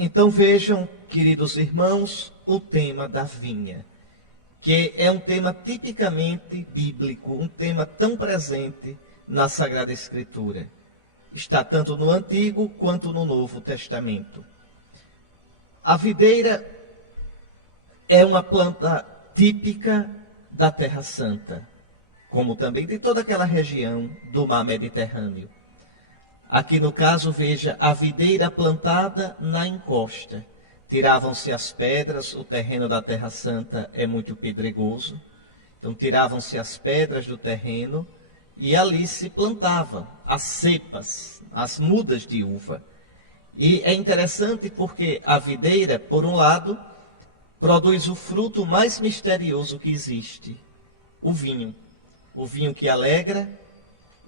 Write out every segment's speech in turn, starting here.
Então vejam, queridos irmãos, o tema da vinha, que é um tema tipicamente bíblico, um tema tão presente na Sagrada Escritura. Está tanto no Antigo quanto no Novo Testamento. A videira é uma planta típica da Terra Santa, como também de toda aquela região do mar Mediterrâneo. Aqui no caso, veja, a videira plantada na encosta. Tiravam-se as pedras, o terreno da Terra Santa é muito pedregoso. Então tiravam-se as pedras do terreno e ali se plantavam as cepas, as mudas de uva. E é interessante porque a videira, por um lado, produz o fruto mais misterioso que existe, o vinho. O vinho que alegra,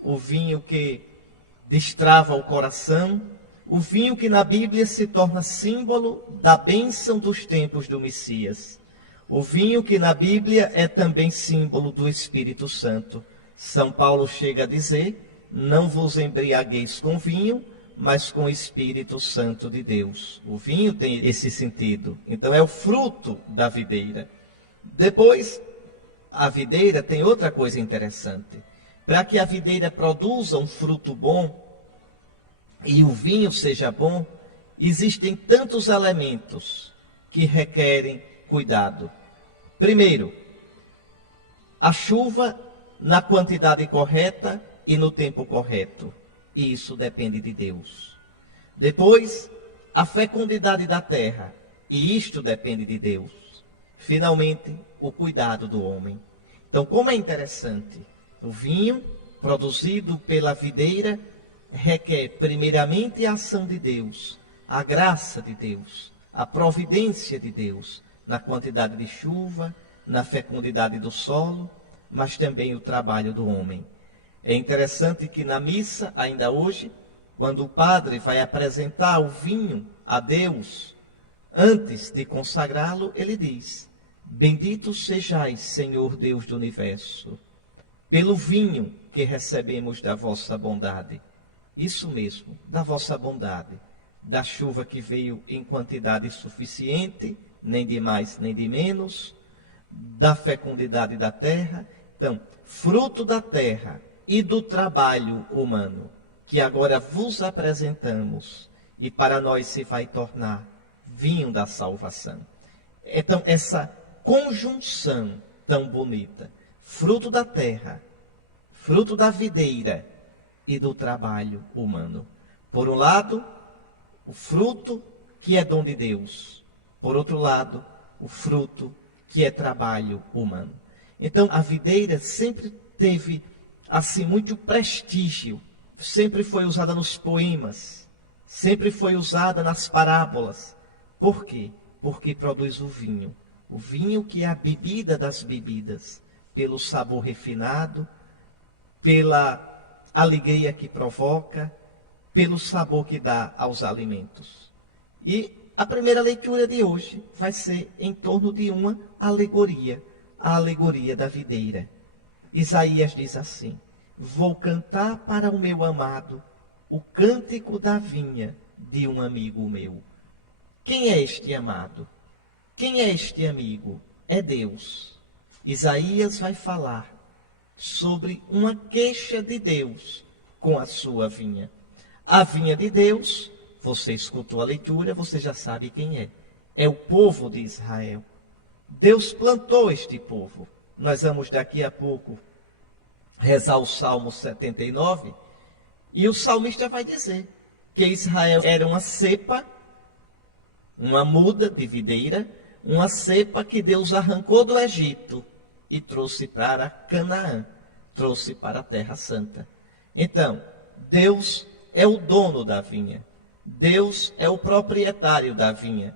o vinho que destrava o coração, o vinho que na Bíblia se torna símbolo da bênção dos tempos do Messias. O vinho que na Bíblia é também símbolo do Espírito Santo. São Paulo chega a dizer: não vos embriagueis com vinho, mas com o Espírito Santo de Deus. O vinho tem esse sentido. Então é o fruto da videira. Depois, a videira tem outra coisa interessante. Para que a videira produza um fruto bom e o vinho seja bom, existem tantos elementos que requerem cuidado. Primeiro, a chuva na quantidade correta e no tempo correto. E isso depende de Deus. Depois, a fecundidade da terra. E isto depende de Deus. Finalmente, o cuidado do homem. Então, como é interessante, o vinho produzido pela videira requer primeiramente a ação de Deus, a graça de Deus, a providência de Deus, na quantidade de chuva, na fecundidade do solo, mas também o trabalho do homem. É interessante que na missa, ainda hoje, quando o padre vai apresentar o vinho a Deus, antes de consagrá-lo, ele diz: bendito sejais, Senhor Deus do universo, pelo vinho que recebemos da vossa bondade. Isso mesmo, da vossa bondade, da chuva que veio em quantidade suficiente, nem de mais nem de menos, da fecundidade da terra. Então, fruto da terra e do trabalho humano, que agora vos apresentamos, e para nós se vai tornar vinho da salvação. Então, essa conjunção tão bonita, fruto da terra, fruto da videira e do trabalho humano. Por um lado, o fruto que é dom de Deus. Por outro lado, o fruto que é trabalho humano. Então, a videira sempre teve, assim, muito prestígio. Sempre foi usada nos poemas. Sempre foi usada nas parábolas. Por quê? Porque produz o vinho. O vinho que é a bebida das bebidas. Pelo sabor refinado, pela alegria que provoca, pelo sabor que dá aos alimentos. E a primeira leitura de hoje vai ser em torno de uma alegoria, a alegoria da videira. Isaías diz assim: vou cantar para o meu amado o cântico da vinha de um amigo meu. Quem é este amado? Quem é este amigo? É Deus. Isaías vai falar sobre uma queixa de Deus com a sua vinha. A vinha de Deus, você escutou a leitura, você já sabe quem é. É o povo de Israel. Deus plantou este povo. Nós vamos daqui a pouco rezar o Salmo 79, e o salmista vai dizer que Israel era uma cepa, uma muda de videira, uma cepa que Deus arrancou do Egito e trouxe para Canaã, trouxe para a Terra Santa. Então, Deus é o dono da vinha. Deus é o proprietário da vinha.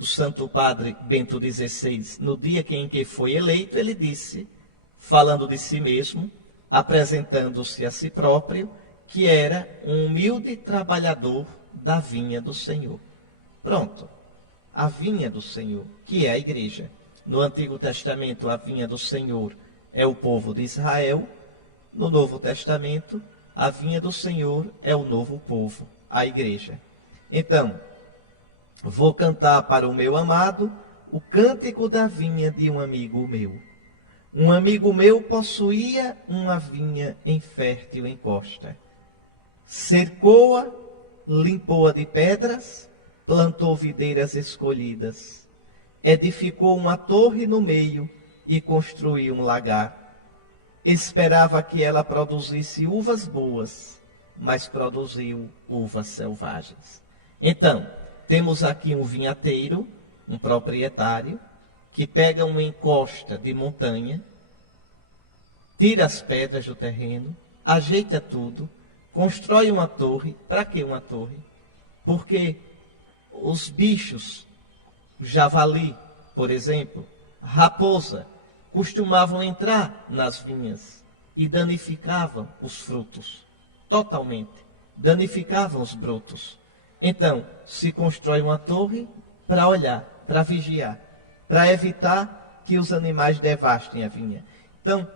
O Santo Padre Bento XVI, no dia em que foi eleito, ele disse, falando de si mesmo, apresentando-se a si próprio, que era um humilde trabalhador da vinha do Senhor. Pronto, a vinha do Senhor, que é a igreja. No Antigo Testamento, a vinha do Senhor é o povo de Israel. No Novo Testamento, a vinha do Senhor é o novo povo, a igreja. Então, Vou cantar para o meu amado o cântico da vinha de um amigo meu. Um amigo meu possuía uma vinha em fértil encosta. Cercou-a, limpou-a de pedras, plantou videiras escolhidas. Edificou uma torre no meio e construiu um lagar. Esperava que ela produzisse uvas boas, mas produziu uvas selvagens. Então, temos aqui um vinhateiro, um proprietário, que pega uma encosta de montanha, tira as pedras do terreno, ajeita tudo, constrói uma torre. Para que uma torre? Porque os bichos, javali, por exemplo, raposa, costumavam entrar nas vinhas e danificavam os frutos, totalmente, danificavam os brotos. Então, se constrói uma torre para olhar, para vigiar, para evitar que os animais devastem a vinha. Então,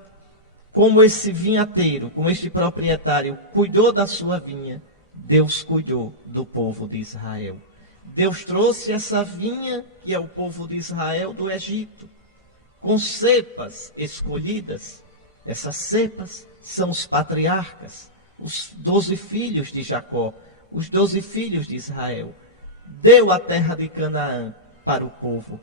como esse vinhateiro, como este proprietário cuidou da sua vinha, Deus cuidou do povo de Israel. Deus trouxe essa vinha, que é o povo de Israel, do Egito, com cepas escolhidas. Essas cepas são os patriarcas, os 12 filhos de Jacó, os 12 filhos de Israel. Deu a terra de Canaã para o povo,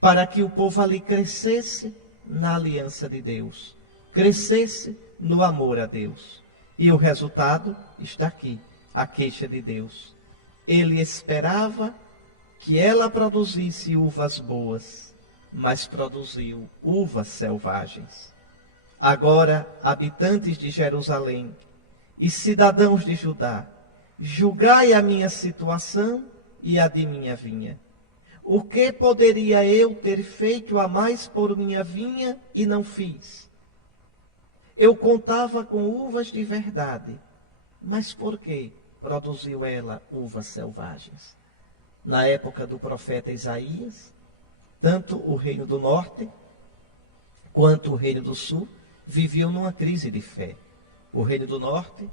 para que o povo ali crescesse na aliança de Deus, crescesse no amor a Deus. E o resultado está aqui, a queixa de Deus. Ele esperava que ela produzisse uvas boas, mas produziu uvas selvagens. Agora, habitantes de Jerusalém e cidadãos de Judá, julgai a minha situação e a de minha vinha. O que poderia eu ter feito a mais por minha vinha e não fiz? Eu contava com uvas de verdade, mas por que produziu ela uvas selvagens? Na época do profeta Isaías, tanto o reino do norte quanto o reino do sul viviam numa crise de fé. O reino do norte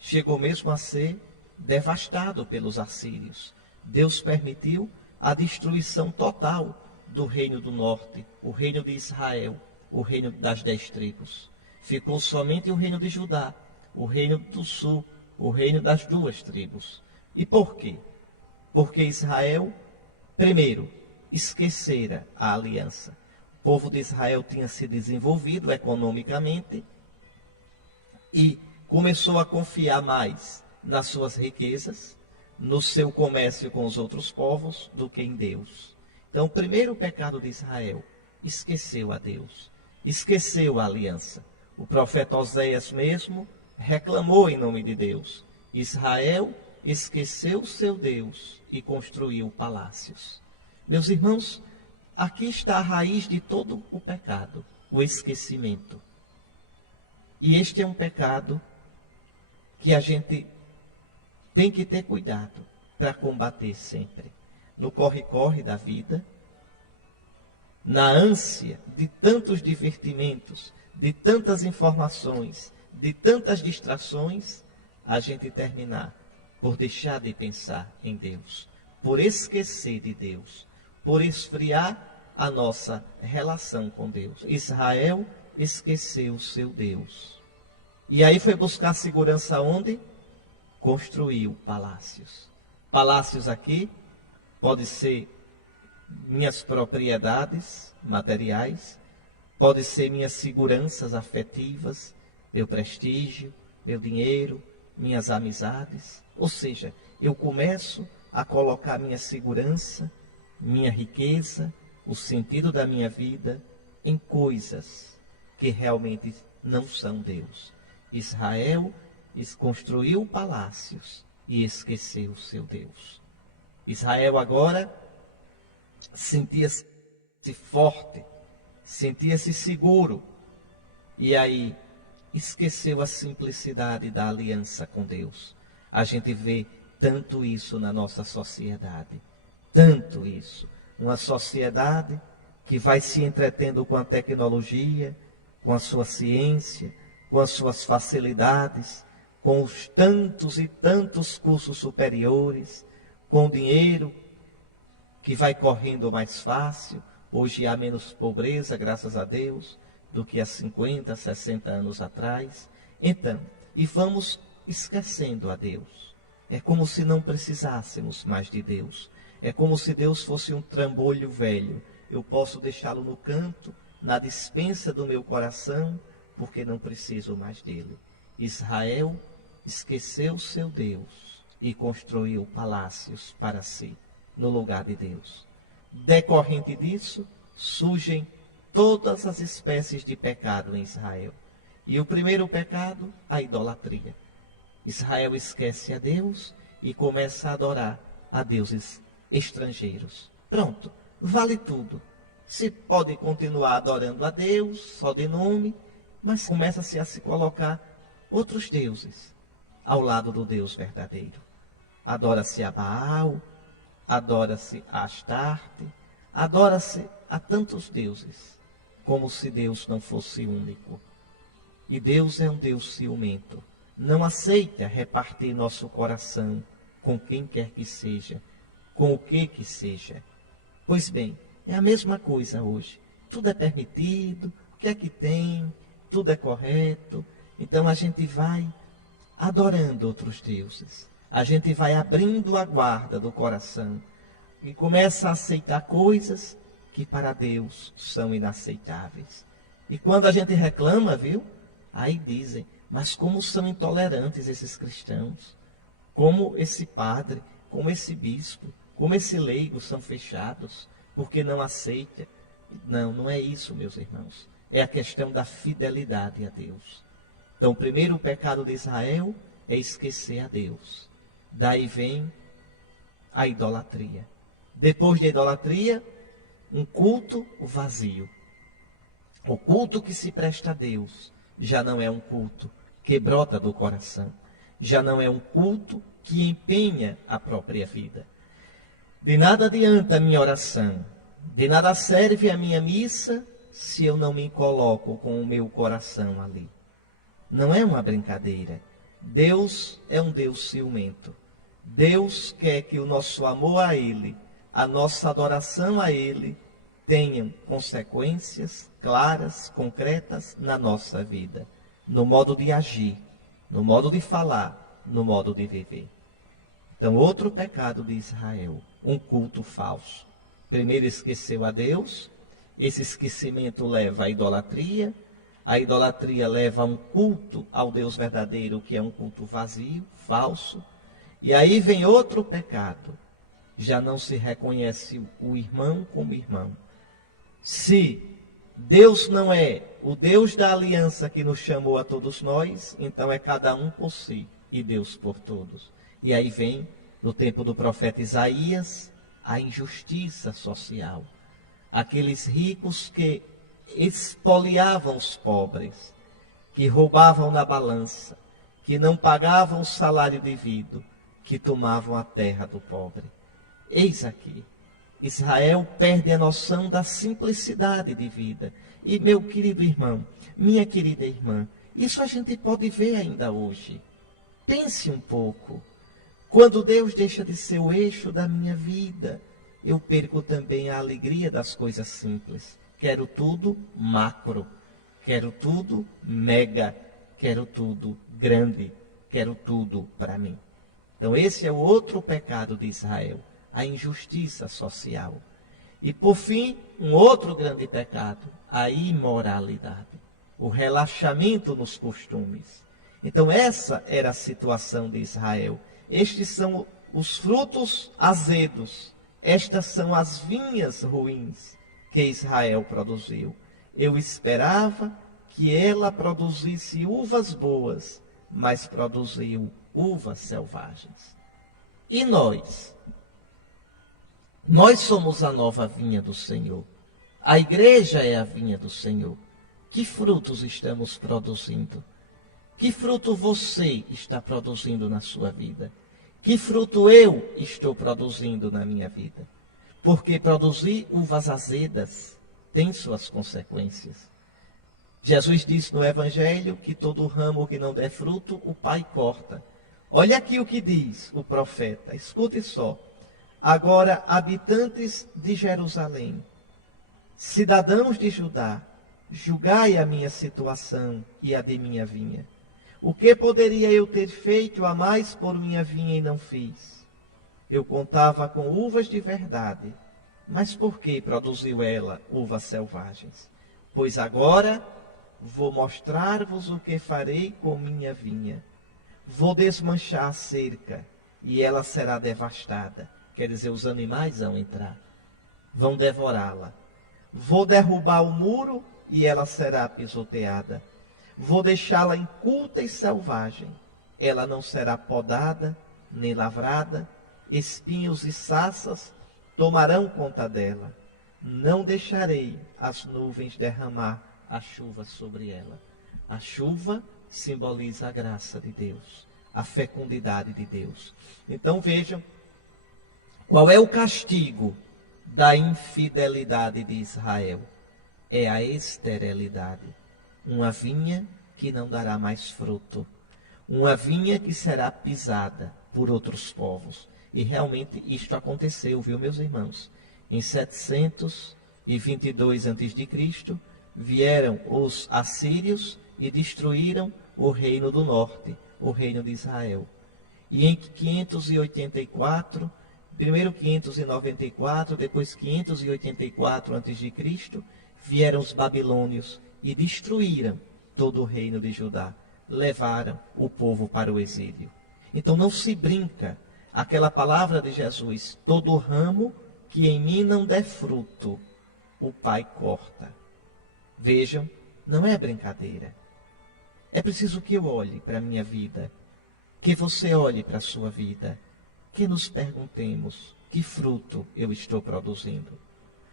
chegou mesmo a ser devastado pelos assírios. Deus permitiu a destruição total do reino do norte, o reino de Israel, o reino das 10 tribos. Ficou somente o reino de Judá, o reino do sul, o reino das 2 tribos. E por quê? Porque Israel, primeiro, esquecera a aliança. O povo de Israel tinha se desenvolvido economicamente e começou a confiar mais nas suas riquezas, no seu comércio com os outros povos, do que em Deus. Então, o primeiro pecado de Israel, esqueceu a Deus, esqueceu a aliança. O profeta Oséias mesmo reclamou em nome de Deus. Israel esqueceu seu Deus e construiu palácios. Meus irmãos, aqui está a raiz de todo o pecado, o esquecimento. E este é um pecado que a gente tem que ter cuidado para combater sempre. No corre-corre da vida, na ânsia de tantos divertimentos, de tantas informações, de tantas distrações, a gente terminar por deixar de pensar em Deus, por esquecer de Deus, por esfriar a nossa relação com Deus. Israel esqueceu seu Deus. E aí foi buscar segurança onde? Construiu palácios. Palácios aqui pode ser minhas propriedades materiais, pode ser minhas seguranças afetivas, meu prestígio, meu dinheiro, minhas amizades. Ou seja, eu começo a colocar minha segurança, minha riqueza, o sentido da minha vida em coisas que realmente não são Deus. Israel construiu palácios e esqueceu o seu Deus. Israel agora sentia-se forte, sentia-se seguro, e aí esqueceu a simplicidade da aliança com Deus. A gente vê tanto isso na nossa sociedade, tanto isso. Uma sociedade que vai se entretendo com a tecnologia, com a sua ciência, com as suas facilidades, com os tantos e tantos cursos superiores, com dinheiro que vai correndo mais fácil. Hoje há menos pobreza, graças a Deus, do que há 50, 60 anos atrás. Então, e vamos esquecendo a Deus. É como se não precisássemos mais de Deus. É como se Deus fosse um trambolho velho. Eu posso deixá-lo no canto, na despensa do meu coração, porque não preciso mais dele. Israel esqueceu seu Deus e construiu palácios para si, no lugar de Deus. Decorrente disso, surgem todas as espécies de pecado em Israel. E o primeiro pecado, a idolatria. Israel esquece a Deus e começa a adorar a deuses estrangeiros. Pronto, vale tudo. Se pode continuar adorando a Deus, só de nome, mas começa-se a se colocar outros deuses ao lado do Deus verdadeiro. Adora-se a Baal, adora-se a Astarte, adora-se a tantos deuses, como se Deus não fosse único. E Deus é um Deus ciumento. Não aceita repartir nosso coração com quem quer que seja, com o que seja. Pois bem, é a mesma coisa hoje. Tudo é permitido, o que é que tem, tudo é correto. Então a gente vai adorando outros deuses. A gente vai abrindo a guarda do coração e começa a aceitar coisas que para Deus são inaceitáveis. E quando a gente reclama, viu? Aí dizem, mas como são intolerantes esses cristãos, como esse padre, como esse bispo, como esse leigo são fechados, porque não aceita. Não, não é isso, meus irmãos. É a questão da fidelidade a Deus. Então, o primeiro pecado de Israel é esquecer a Deus. Daí vem a idolatria. Depois da idolatria, um culto vazio. O culto que se presta a Deus já não é um culto que brota do coração. Já não é um culto que empenha a própria vida. De nada adianta a minha oração, de nada serve a minha missa se eu não me coloco com o meu coração ali. Não é uma brincadeira. Deus é um Deus ciumento. Deus quer que o nosso amor a Ele, a nossa adoração a Ele, tenham consequências claras, concretas na nossa vida, no modo de agir, no modo de falar, no modo de viver. Então, outro pecado de Israel, um culto falso. Primeiro esqueceu a Deus, esse esquecimento leva à idolatria, a idolatria leva a um culto ao Deus verdadeiro, que é um culto vazio, falso. E aí vem outro pecado, já não se reconhece o irmão como irmão. Se Deus não é o Deus da aliança que nos chamou a todos nós, então é cada um por si e Deus por todos. E aí vem, no tempo do profeta Isaías, a injustiça social. Aqueles ricos que espoliavam os pobres, que roubavam na balança, que não pagavam o salário devido, que tomavam a terra do pobre. Eis aqui, Israel perde a noção da simplicidade de vida. E meu querido irmão, minha querida irmã, isso a gente pode ver ainda hoje. Pense um pouco. Quando Deus deixa de ser o eixo da minha vida, eu perco também a alegria das coisas simples. Quero tudo macro, quero tudo mega, quero tudo grande, quero tudo para mim. Então esse é o outro pecado de Israel, a injustiça social. E por fim, um outro grande pecado, a imoralidade, o relaxamento nos costumes. Então essa era a situação de Israel. Estes são os frutos azedos, estas são as vinhas ruins que Israel produziu. Eu esperava que ela produzisse uvas boas, mas produziu uvas selvagens. E nós? Nós somos a nova vinha do Senhor. A igreja é a vinha do Senhor. Que frutos estamos produzindo? Que fruto você está produzindo na sua vida? Que fruto eu estou produzindo na minha vida? Porque produzir uvas azedas tem suas consequências. Jesus disse no Evangelho que todo ramo que não der fruto, o Pai corta. Olha aqui o que diz o profeta, escute só. Agora, habitantes de Jerusalém, cidadãos de Judá, julgai a minha situação e a de minha vinha. O que poderia eu ter feito a mais por minha vinha e não fiz? Eu contava com uvas de verdade, mas por que produziu ela uvas selvagens? Pois agora vou mostrar-vos o que farei com minha vinha. Vou desmanchar a cerca e ela será devastada. Quer dizer, os animais vão entrar, vão devorá-la. Vou derrubar o muro e ela será pisoteada. Vou deixá-la inculta e selvagem. Ela não será podada, nem lavrada. Espinhos e saças tomarão conta dela. Não deixarei as nuvens derramar a chuva sobre ela. A chuva simboliza a graça de Deus, a fecundidade de Deus. Então vejam, qual é o castigo da infidelidade de Israel? É a esterilidade. Uma vinha que não dará mais fruto. Uma vinha que será pisada por outros povos. E realmente isto aconteceu, viu, meus irmãos? Em 722 a.C., vieram os assírios e destruíram o reino do norte, o reino de Israel. E em 584, primeiro 594, depois 584 a.C., vieram os babilônios e destruíram todo o reino de Judá. Levaram o povo para o exílio. Então não se brinca. Aquela palavra de Jesus, todo ramo que em mim não der fruto, o Pai corta. Vejam, não é brincadeira. É preciso que eu olhe para a minha vida, que você olhe para a sua vida, que nos perguntemos, que fruto eu estou produzindo?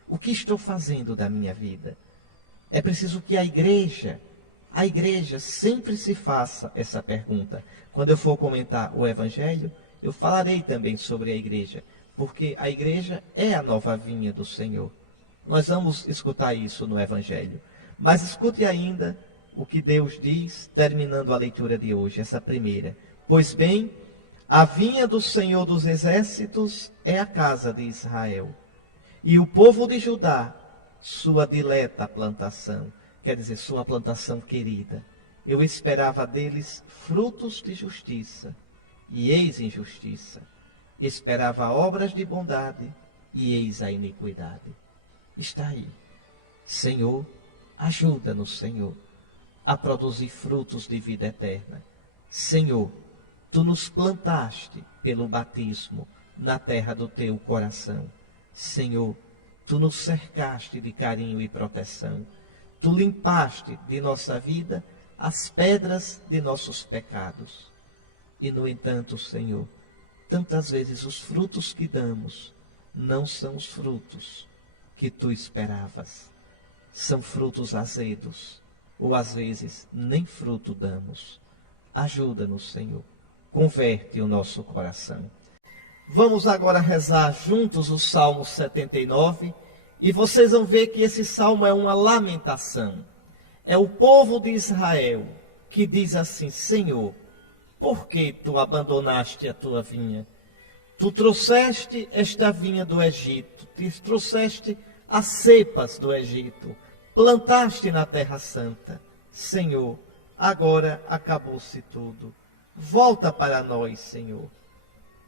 O que estou fazendo da minha vida? É preciso que a igreja sempre se faça essa pergunta. Quando eu for comentar o Evangelho, eu falarei também sobre a igreja, porque a igreja é a nova vinha do Senhor. Nós vamos escutar isso no Evangelho. Mas escute ainda o que Deus diz, terminando a leitura de hoje, essa primeira. Pois bem, a vinha do Senhor dos Exércitos é a casa de Israel, e o povo de Judá, sua dileta plantação, quer dizer, sua plantação querida. Eu esperava deles frutos de justiça, e eis injustiça. Esperava obras de bondade, e eis a iniquidade. Está aí. Senhor, ajuda-nos, Senhor, a produzir frutos de vida eterna. Senhor, Tu nos plantaste pelo batismo na terra do Teu coração. Senhor, Tu nos cercaste de carinho e proteção. Tu limpaste de nossa vida as pedras de nossos pecados. E, no entanto, Senhor, tantas vezes os frutos que damos não são os frutos que Tu esperavas. São frutos azedos, ou às vezes nem fruto damos. Ajuda-nos, Senhor. Converte o nosso coração. Vamos agora rezar juntos o Salmo 79, e vocês vão ver que esse salmo é uma lamentação. É o povo de Israel que diz assim: Senhor, por que Tu abandonaste a Tua vinha? Tu trouxeste esta vinha do Egito, te trouxeste as cepas do Egito, plantaste na terra santa. Senhor, agora acabou-se tudo. Volta para nós, Senhor.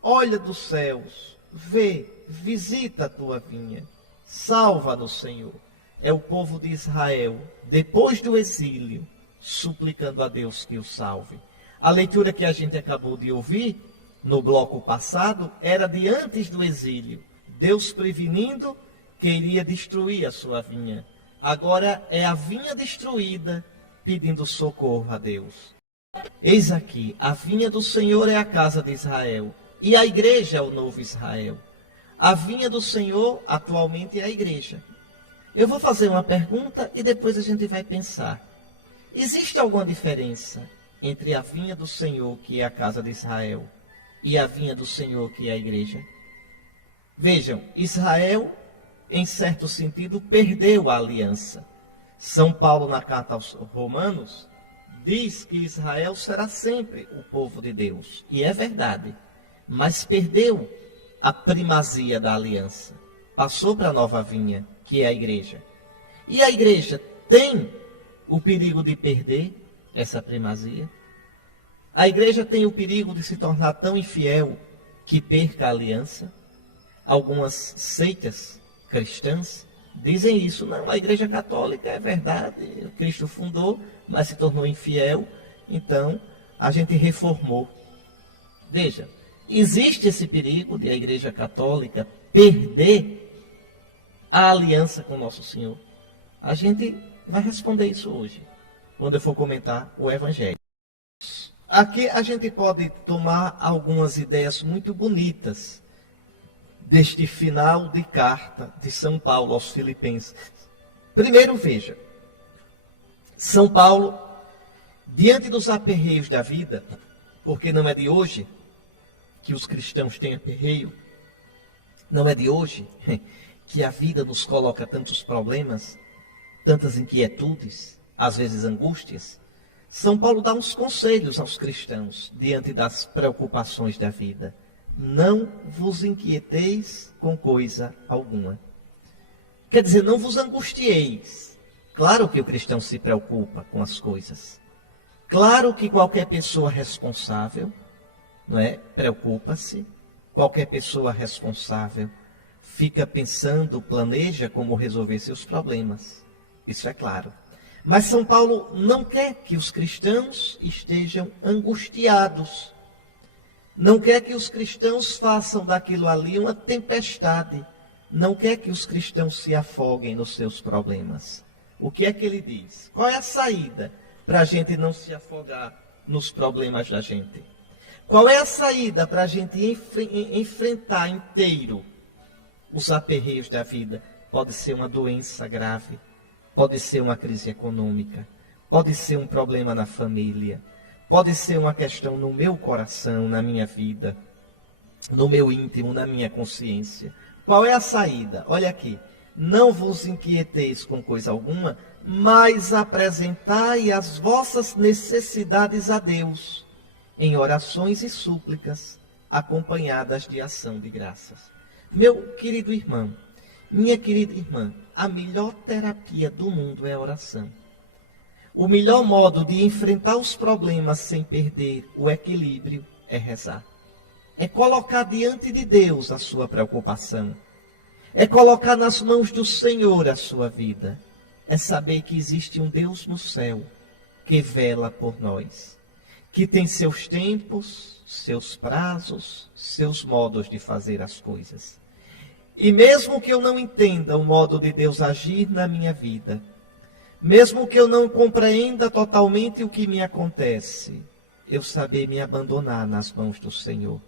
Olha dos céus, vê, visita a Tua vinha. Salva-nos, Senhor. É o povo de Israel, depois do exílio, suplicando a Deus que o salve. A leitura que a gente acabou de ouvir, no bloco passado, era de antes do exílio. Deus prevenindo que iria destruir a sua vinha. Agora é a vinha destruída, pedindo socorro a Deus. Eis aqui, a vinha do Senhor é a casa de Israel, e a igreja é o novo Israel. A vinha do Senhor atualmente é a igreja. Eu vou fazer uma pergunta e depois a gente vai pensar. Existe alguma diferença entre a vinha do Senhor, que é a casa de Israel, e a vinha do Senhor, que é a igreja? Vejam, Israel, em certo sentido, perdeu a aliança. São Paulo, na carta aos Romanos, diz que Israel será sempre o povo de Deus. E é verdade. Mas perdeu a primazia da aliança. Passou para a nova vinha, que é a igreja. E a igreja tem o perigo de perder essa primazia? A igreja tem o perigo de se tornar tão infiel que perca a aliança? Algumas seitas cristãs dizem isso. Não, a igreja católica é verdade, Cristo fundou, mas se tornou infiel, então a gente reformou. Veja, existe esse perigo de a igreja católica perder a aliança com Nosso Senhor? A gente vai responder isso hoje, quando eu for comentar o Evangelho. Aqui a gente pode tomar algumas ideias muito bonitas deste final de carta de São Paulo aos Filipenses. Primeiro, veja, São Paulo, diante dos aperreios da vida, porque não é de hoje que os cristãos têm aperreio, não é de hoje que a vida nos coloca tantos problemas, tantas inquietudes, às vezes angústias. São Paulo dá uns conselhos aos cristãos diante das preocupações da vida. Não vos inquieteis com coisa alguma. Quer dizer, não vos angustieis. Claro que o cristão se preocupa com as coisas. Claro que qualquer pessoa responsável, não é, preocupa-se. Qualquer pessoa responsável fica pensando, planeja como resolver seus problemas. Isso é claro. Mas São Paulo não quer que os cristãos estejam angustiados. Não quer que os cristãos façam daquilo ali uma tempestade. Não quer que os cristãos se afoguem nos seus problemas. O que é que ele diz? Qual é a saída para a gente não se afogar nos problemas da gente? Qual é a saída para a gente enfrentar inteiro os aperreios da vida? Pode ser uma doença grave. Pode ser uma crise econômica, pode ser um problema na família, pode ser uma questão no meu coração, na minha vida, no meu íntimo, na minha consciência. Qual é a saída? Olha aqui, não vos inquieteis com coisa alguma, mas apresentai as vossas necessidades a Deus, em orações e súplicas, acompanhadas de ação de graças. Meu querido irmão, minha querida irmã, a melhor terapia do mundo é a oração. O melhor modo de enfrentar os problemas sem perder o equilíbrio é rezar. É colocar diante de Deus a sua preocupação. É colocar nas mãos do Senhor a sua vida. É saber que existe um Deus no céu que vela por nós, que tem seus tempos, seus prazos, seus modos de fazer as coisas. E mesmo que eu não entenda o modo de Deus agir na minha vida, mesmo que eu não compreenda totalmente o que me acontece, eu saber me abandonar nas mãos do Senhor.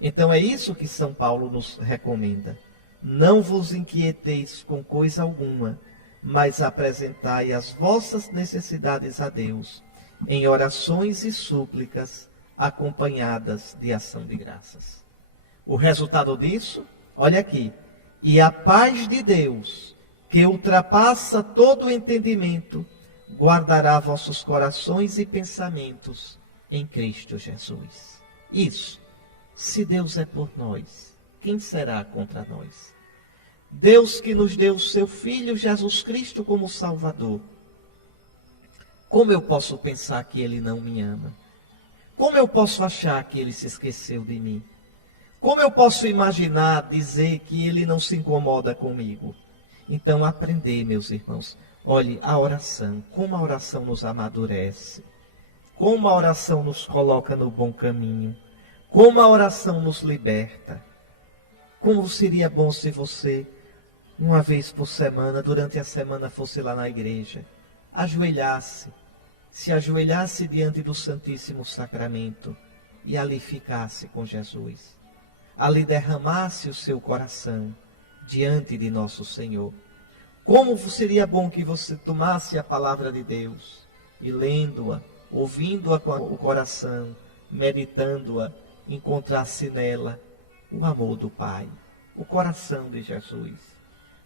Então é isso que São Paulo nos recomenda. Não vos inquieteis com coisa alguma, mas apresentai as vossas necessidades a Deus, em orações e súplicas, acompanhadas de ação de graças. O resultado disso? Olha aqui, e a paz de Deus, que ultrapassa todo o entendimento, guardará vossos corações e pensamentos em Cristo Jesus. Isso, se Deus é por nós, quem será contra nós? Deus que nos deu o seu Filho Jesus Cristo como Salvador. Como eu posso pensar que Ele não me ama? Como eu posso achar que Ele se esqueceu de mim? Como eu posso imaginar, dizer que Ele não se incomoda comigo? Então, aprender, meus irmãos, olhe, a oração, como a oração nos amadurece, como a oração nos coloca no bom caminho, como a oração nos liberta. Como seria bom se você, uma vez por semana, durante a semana, fosse lá na igreja, se ajoelhasse diante do Santíssimo Sacramento e ali ficasse com Jesus. Ali derramasse o seu coração diante de nosso Senhor. Como seria bom que você tomasse a palavra de Deus e lendo-a, ouvindo-a com o coração, meditando-a, encontrasse nela o amor do Pai, o coração de Jesus.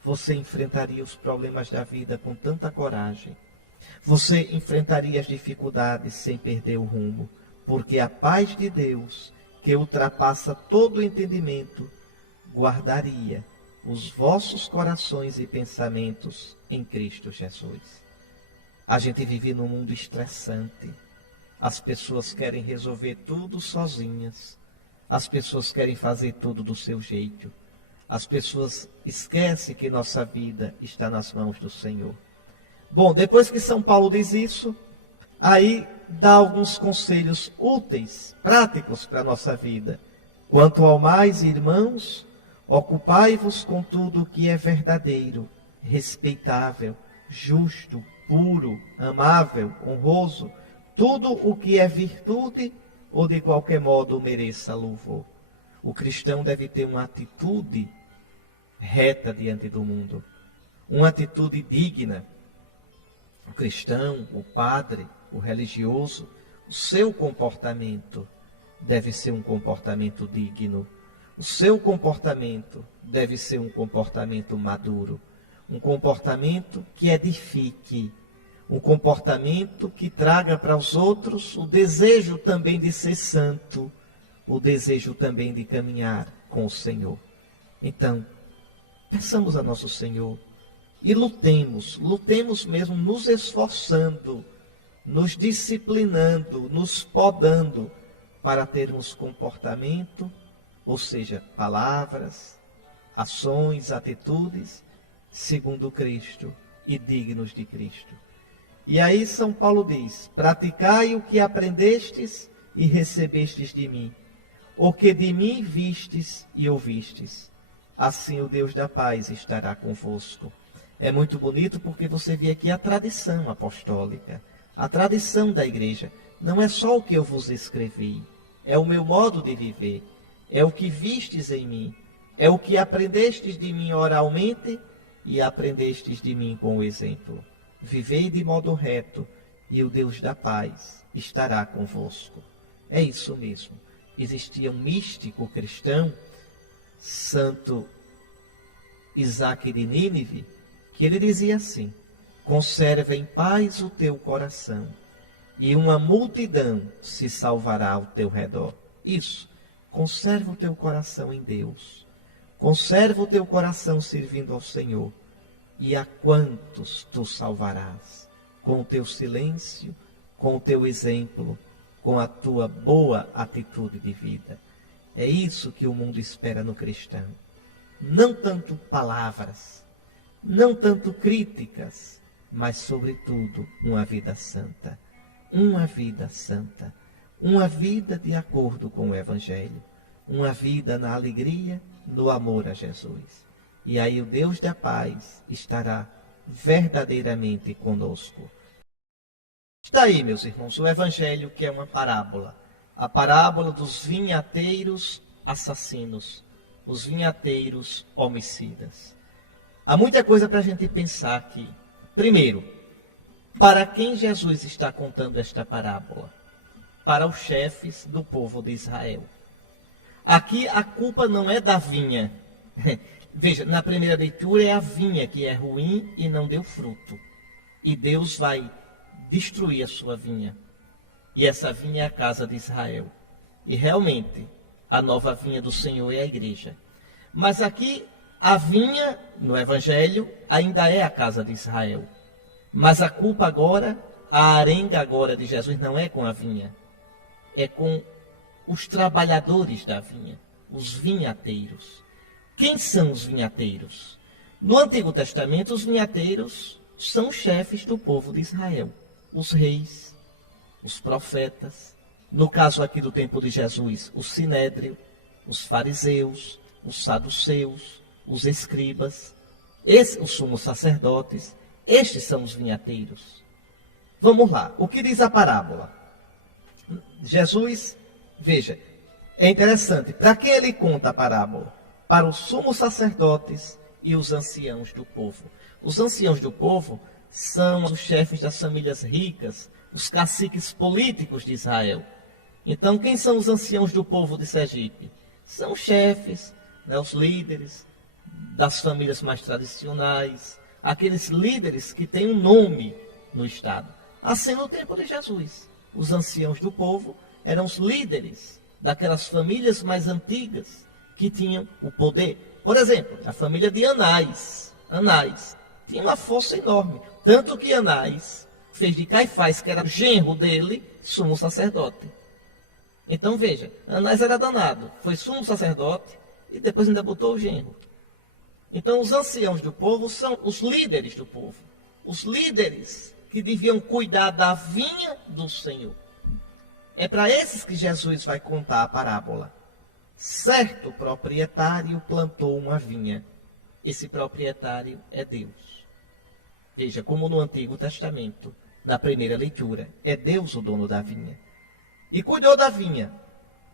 Você enfrentaria os problemas da vida com tanta coragem. Você enfrentaria as dificuldades sem perder o rumo, porque a paz de Deus, que ultrapassa todo o entendimento, guardaria os vossos corações e pensamentos em Cristo Jesus. A gente vive num mundo estressante. As pessoas querem resolver tudo sozinhas. As pessoas querem fazer tudo do seu jeito. As pessoas esquecem que nossa vida está nas mãos do Senhor. Bom, depois que São Paulo diz isso, aí dá alguns conselhos úteis, práticos para a nossa vida. Quanto ao mais, irmãos, ocupai-vos com tudo o que é verdadeiro, respeitável, justo, puro, amável, honroso, tudo o que é virtude ou de qualquer modo mereça louvor. O cristão deve ter uma atitude reta diante do mundo, uma atitude digna. O cristão, o padre, o religioso, o seu comportamento deve ser um comportamento digno. O seu comportamento deve ser um comportamento maduro, um comportamento que edifique, um comportamento que traga para os outros o desejo também de ser santo, o desejo também de caminhar com o Senhor. Então, peçamos a nosso Senhor e lutemos mesmo nos esforçando, nos disciplinando, nos podando para termos comportamento, ou seja, palavras, ações, atitudes, segundo Cristo e dignos de Cristo. E aí São Paulo diz: praticai o que aprendestes e recebestes de mim, o que de mim vistes e ouvistes. Assim o Deus da paz estará convosco. É muito bonito porque você vê aqui a tradição apostólica, a tradição da igreja. Não é só o que eu vos escrevi, é o meu modo de viver, é o que vistes em mim, é o que aprendestes de mim oralmente e aprendestes de mim com o exemplo. Vivei de modo reto e o Deus da paz estará convosco. É isso mesmo. Existia um místico cristão, Santo Isaac de Nínive, que ele dizia assim: conserva em paz o teu coração e uma multidão se salvará ao teu redor. Isso, conserva o teu coração em Deus, conserva o teu coração servindo ao Senhor, e a quantos tu salvarás? Com o teu silêncio, com o teu exemplo, com a tua boa atitude de vida. É isso que o mundo espera no cristão. Não tanto palavras, não tanto críticas, mas sobretudo uma vida santa. Uma vida santa. Uma vida de acordo com o Evangelho. Uma vida na alegria, no amor a Jesus. E aí o Deus da paz estará verdadeiramente conosco. Está aí, meus irmãos, o Evangelho, que é uma parábola. A parábola dos vinhateiros assassinos, os vinhateiros homicidas. Há muita coisa para a gente pensar aqui. Primeiro, para quem Jesus está contando esta parábola? Para os chefes do povo de Israel. Aqui a culpa não é da vinha. Veja, na primeira leitura é a vinha que é ruim e não deu fruto. E Deus vai destruir a sua vinha. E essa vinha é a casa de Israel. E realmente, a nova vinha do Senhor é a igreja. Mas aqui, a vinha, no Evangelho, ainda é a casa de Israel. Mas a culpa agora, a arenga agora de Jesus não é com a vinha. É com os trabalhadores da vinha, os vinhateiros. Quem são os vinhateiros? No Antigo Testamento, os vinhateiros são chefes do povo de Israel. Os reis, os profetas. No caso aqui do tempo de Jesus, o sinédrio, os fariseus, os saduceus, os escribas, os sumos sacerdotes. Estes são os vinhateiros. Vamos lá, o que diz a parábola? Jesus, veja, é interessante, para quem ele conta a parábola? Para os sumos sacerdotes e os anciãos do povo. Os anciãos do povo são os chefes das famílias ricas, os caciques políticos de Israel. Então, quem são os anciãos do povo de Sergipe? São os chefes, né, os líderes das famílias mais tradicionais, aqueles líderes que têm um nome no Estado. Assim, no tempo de Jesus, os anciãos do povo eram os líderes daquelas famílias mais antigas, que tinham o poder. Por exemplo, a família de Anás. Anás tinha uma força enorme. Tanto que Anás fez de Caifás, que era o genro dele, sumo sacerdote. Então veja, Anás era danado, foi sumo sacerdote e depois ainda botou o genro. Então os anciãos do povo são os líderes do povo. Os líderes que deviam cuidar da vinha do Senhor. É para esses que Jesus vai contar a parábola. Certo proprietário plantou uma vinha. Esse proprietário é Deus. Veja, como no Antigo Testamento, na primeira leitura, é Deus o dono da vinha. E cuidou da vinha,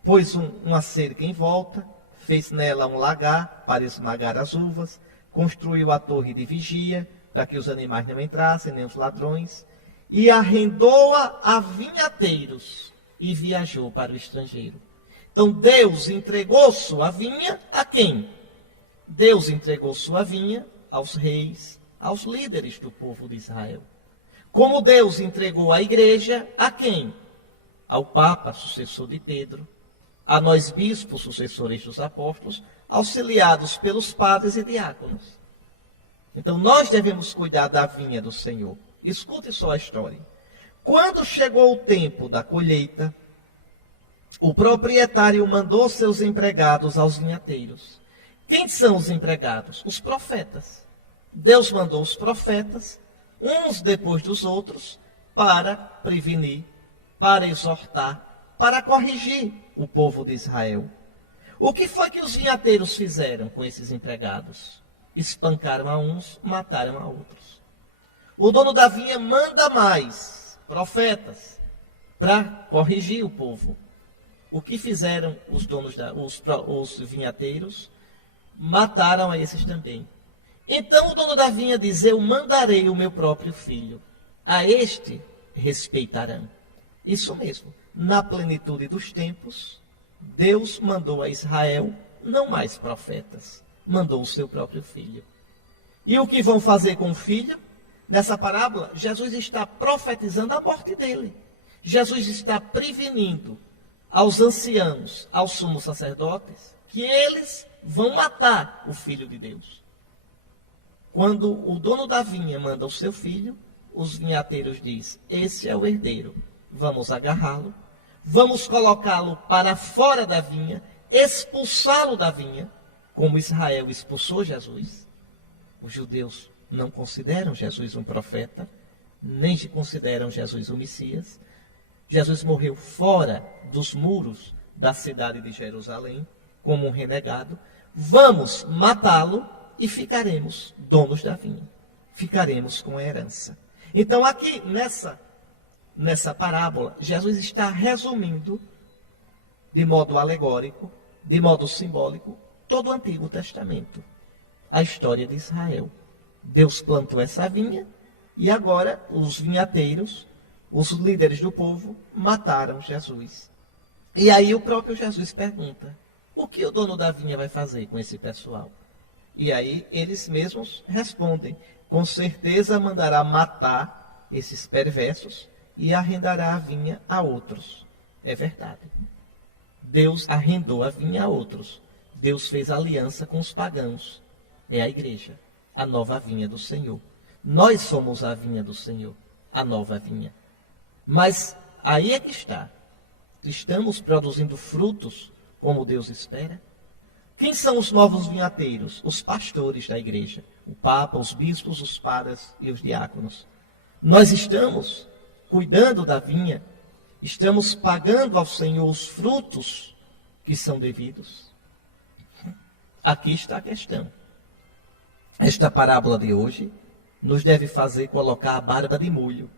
pôs uma cerca em volta, fez nela um lagar para esmagar as uvas, construiu a torre de vigia, para que os animais não entrassem, nem os ladrões, e arrendou-a a vinhateiros, e viajou para o estrangeiro. Então Deus entregou sua vinha a quem? Deus entregou sua vinha aos reis, aos líderes do povo de Israel. Como Deus entregou a igreja a quem? Ao Papa, sucessor de Pedro, a nós bispos, sucessores dos apóstolos, auxiliados pelos padres e diáconos. Então nós devemos cuidar da vinha do Senhor. Escute só a história. Quando chegou o tempo da colheita, o proprietário mandou seus empregados aos vinhateiros. Quem são os empregados? Os profetas. Deus mandou os profetas, uns depois dos outros, para prevenir, para exortar, para corrigir o povo de Israel. O que foi que os vinhateiros fizeram com esses empregados? Espancaram a uns, mataram a outros. O dono da vinha manda mais profetas para corrigir o povo. O que fizeram os vinhateiros? Mataram a esses também. Então o dono da vinha diz: eu mandarei o meu próprio filho, a este respeitarão. Isso mesmo, na plenitude dos tempos, Deus mandou a Israel não mais profetas, mandou o seu próprio filho. E o que vão fazer com o filho? Nessa parábola, Jesus está profetizando a morte dele. Jesus está prevenindo aos anciãos, aos sumos sacerdotes, que eles vão matar o Filho de Deus. Quando o dono da vinha manda o seu filho, os vinhateiros dizem: esse é o herdeiro, vamos agarrá-lo, vamos colocá-lo para fora da vinha, expulsá-lo da vinha, como Israel expulsou Jesus. Os judeus não consideram Jesus um profeta, nem consideram Jesus o Messias. Jesus morreu fora dos muros da cidade de Jerusalém, como um renegado. Vamos matá-lo e ficaremos donos da vinha. Ficaremos com a herança. Então aqui, nessa parábola, Jesus está resumindo, de modo alegórico, de modo simbólico, todo o Antigo Testamento. A história de Israel. Deus plantou essa vinha e agora os vinhateiros, os líderes do povo, mataram Jesus. E aí o próprio Jesus pergunta: o que o dono da vinha vai fazer com esse pessoal? E aí eles mesmos respondem: com certeza mandará matar esses perversos e arrendará a vinha a outros. É verdade. Deus arrendou a vinha a outros. Deus fez aliança com os pagãos. É a igreja, a nova vinha do Senhor. Nós somos a vinha do Senhor, a nova vinha. Mas aí é que está. Estamos produzindo frutos como Deus espera? Quem são os novos vinhateiros? Os pastores da igreja. O Papa, os bispos, os padres e os diáconos. Nós estamos cuidando da vinha. Estamos pagando ao Senhor os frutos que são devidos. Aqui está a questão. Esta parábola de hoje nos deve fazer colocar a barba de molho.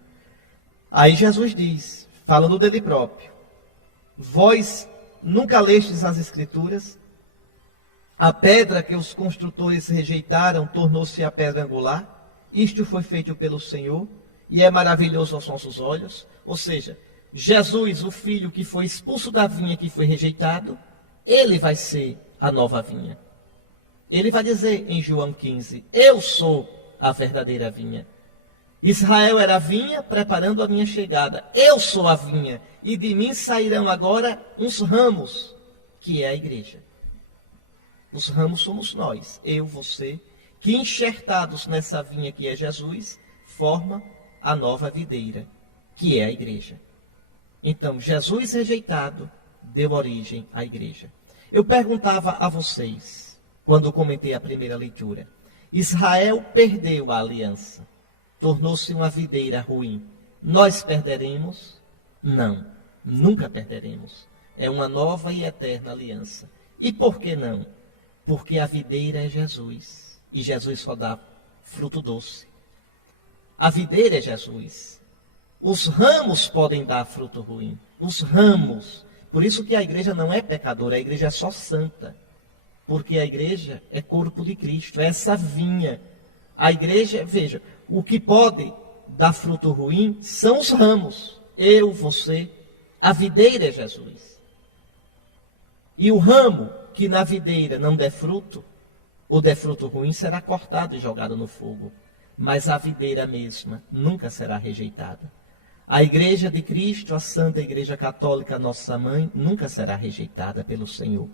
Aí Jesus diz, falando dele próprio: vós nunca lestes as Escrituras? A pedra que os construtores rejeitaram tornou-se a pedra angular. Isto foi feito pelo Senhor e é maravilhoso aos nossos olhos. Ou seja, Jesus, o Filho que foi expulso da vinha, que foi rejeitado, ele vai ser a nova vinha. Ele vai dizer em João 15, eu sou a verdadeira vinha. Israel era a vinha, preparando a minha chegada. Eu sou a vinha, e de mim sairão agora uns ramos, que é a igreja. Os ramos somos nós, eu, você, que enxertados nessa vinha que é Jesus, forma a nova videira, que é a igreja. Então, Jesus rejeitado deu origem à igreja. Eu perguntava a vocês, quando comentei a primeira leitura, Israel perdeu a aliança, tornou-se uma videira ruim. Nós perderemos? Não, nunca perderemos. É uma nova e eterna aliança. E por que não? Porque a videira é Jesus, e Jesus só dá fruto doce. A videira é Jesus. Os ramos podem dar fruto ruim. Os ramos. Por isso que a igreja não é pecadora, a igreja é só santa. Porque a igreja é corpo de Cristo, é essa vinha. A igreja, veja, o que pode dar fruto ruim são os ramos. Eu, você, a videira é Jesus. E o ramo que na videira não der fruto, ou der fruto ruim, será cortado e jogado no fogo. Mas a videira mesma nunca será rejeitada. A igreja de Cristo, a Santa Igreja Católica, nossa mãe, nunca será rejeitada pelo Senhor.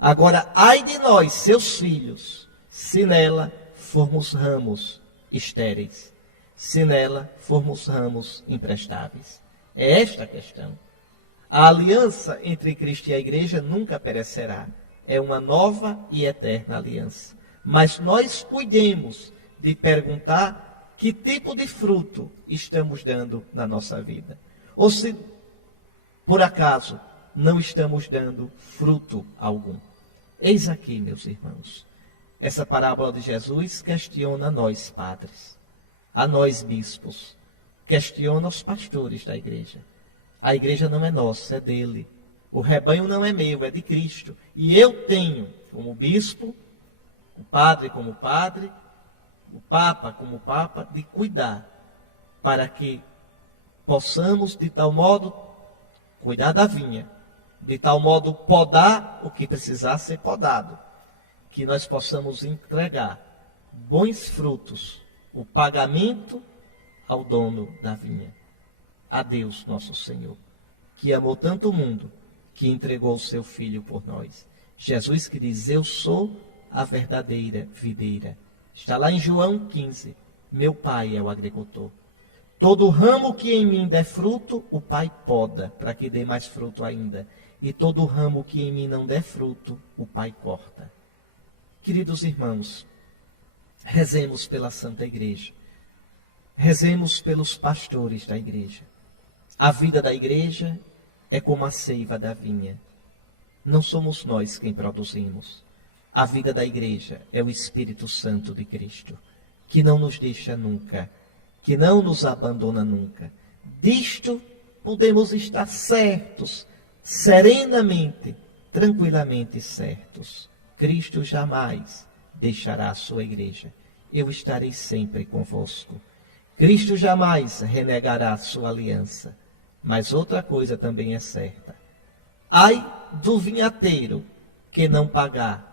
Agora, ai de nós, seus filhos, se nela formos ramos estéreis, se nela formos ramos imprestáveis. É esta a questão. A aliança entre Cristo e a igreja nunca perecerá. É uma nova e eterna aliança. Mas nós cuidemos de perguntar que tipo de fruto estamos dando na nossa vida. Ou se, por acaso, não estamos dando fruto algum. Eis aqui, meus irmãos, essa parábola de Jesus questiona a nós, padres, a nós, bispos, questiona os pastores da igreja. A igreja não é nossa, é dele. O rebanho não é meu, é de Cristo. E eu tenho, como bispo, o padre como padre, o papa como papa, de cuidar, para que possamos, de tal modo, cuidar da vinha, de tal modo podar o que precisar ser podado, que nós possamos entregar bons frutos, o pagamento ao dono da vinha, a Deus nosso Senhor, que amou tanto o mundo, que entregou o seu Filho por nós. Jesus que diz, eu sou a verdadeira videira. Está lá em João 15, meu Pai é o agricultor. Todo ramo que em mim der fruto, o Pai poda, para que dê mais fruto ainda. E todo ramo que em mim não der fruto, o Pai corta. Queridos irmãos, rezemos pela Santa Igreja. Rezemos pelos pastores da Igreja. A vida da Igreja é como a seiva da vinha. Não somos nós quem produzimos. A vida da Igreja é o Espírito Santo de Cristo, que não nos deixa nunca, que não nos abandona nunca. Disto podemos estar certos, serenamente, tranquilamente certos. Cristo jamais deixará a sua igreja. Eu estarei sempre convosco. Cristo jamais renegará a sua aliança. Mas outra coisa também é certa. Ai do vinhateiro que não pagar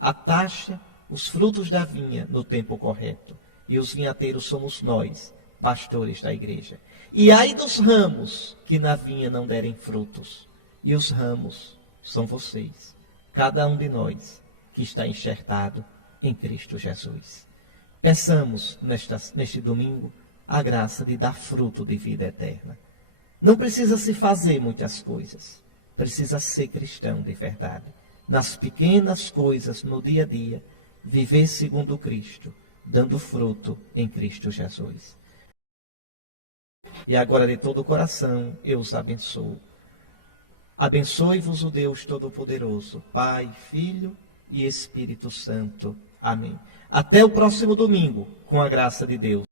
a taxa, os frutos da vinha no tempo correto. E os vinhateiros somos nós, pastores da igreja. E ai dos ramos que na vinha não derem frutos. E os ramos são vocês, cada um de nós que está enxertado em Cristo Jesus. Peçamos neste domingo a graça de dar fruto de vida eterna. Não precisa se fazer muitas coisas, precisa ser cristão de verdade. Nas pequenas coisas, no dia a dia, viver segundo Cristo, dando fruto em Cristo Jesus. E agora de todo o coração eu os abençoo. Abençoe-vos o Deus Todo-Poderoso, Pai, Filho e Espírito Santo. Amém. Até o próximo domingo, com a graça de Deus.